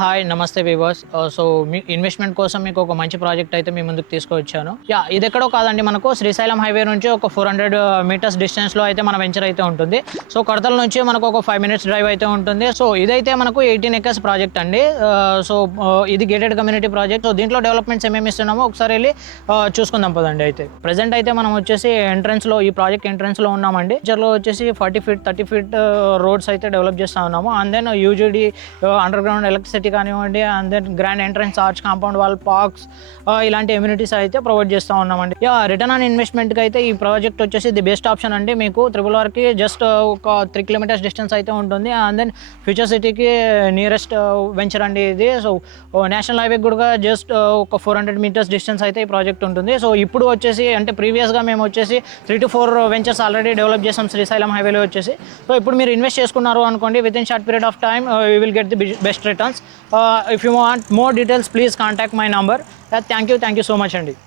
Hi నమస్తే viewers. So మీ investment కోసం మీకు ఒక మంచి ప్రాజెక్ట్ అయితే మీ ముందుకు తీసుకొచ్చాను. ఇది ఎక్కడో కాదండి, మనకు శ్రీశైలం హైవే నుంచి ఒక 400 మీటర్స్ డిస్టెన్స్లో అయితే మన వెంచర్ అయితే ఉంటుంది. సో కొడతల నుంచి మనకు ఒక 5 మినిట్స్ డ్రైవ్ అయితే ఉంటుంది. సో ఇదైతే మనకు 18 ఎకర్స్ ప్రాజెక్ట్ అండి. ఇది గేటెడ్ కమ్యూనిటీ ప్రాజెక్ట్. సో దీంట్లో డెవలప్మెంట్స్ ఏమేమి ఇస్తున్నామో ఒకసారి వెళ్ళి చూసుకుందాం పదండి. అయితే ప్రజెంట్ అయితే మనం వచ్చేసి ఎంట్రన్స్లో, ఈ ప్రాజెక్ట్ ఎంట్రన్స్లో ఉన్నామండి. వెంచర్లో వచ్చేసి 40 ఫీట్ 30 ఫీట్ రోడ్స్ అయితే డెవలప్ చేస్తూ ఉన్నాము. And then UGD underground electricity కానివ్వండి, and then grand entrance arch, compound wall, parks, ఇలాంటి ఎమ్యూనిటీస్ అయితే ప్రొవైడ్ చేస్తూ ఉన్నామండి. రిటర్న్ ఆన్ ఇన్వెస్ట్మెంట్కి అయితే ఈ ప్రాజెక్ట్ వచ్చేసి ది బెస్ట్ ఆప్షన్ అండి. మీకు RRRకి జస్ట్ ఒక 3 కిలోమీటర్స్ డిస్టెన్స్ అయితే ఉంటుంది. అండ్ దెన్ ఫ్యూచర్ సిటీకి నియరెస్ట్ వెంచర్ అండి ఇది. సో నేషనల్ హైవే కూడా జస్ట్ ఒక 400 మీటర్స్ డిస్టెన్స్ అయితే ఈ ప్రాజెక్ట్ ఉంటుంది. సో ఇప్పుడు వచ్చేసి అంటే ప్రీవియస్గా మేము వచ్చేసి 3 to 4 వెంచర్స్ ఆల్రెడీ డెవలప్ చేసాం శ్రీశైలం హైవేలో వచ్చేసి. సో ఇప్పుడు మీరు ఇన్వెస్ట్ చేసుకున్నారు అనుకోండి, with in short period of time you will get the best returns. If you want more details, please contact my number. Thank you so much, Andy.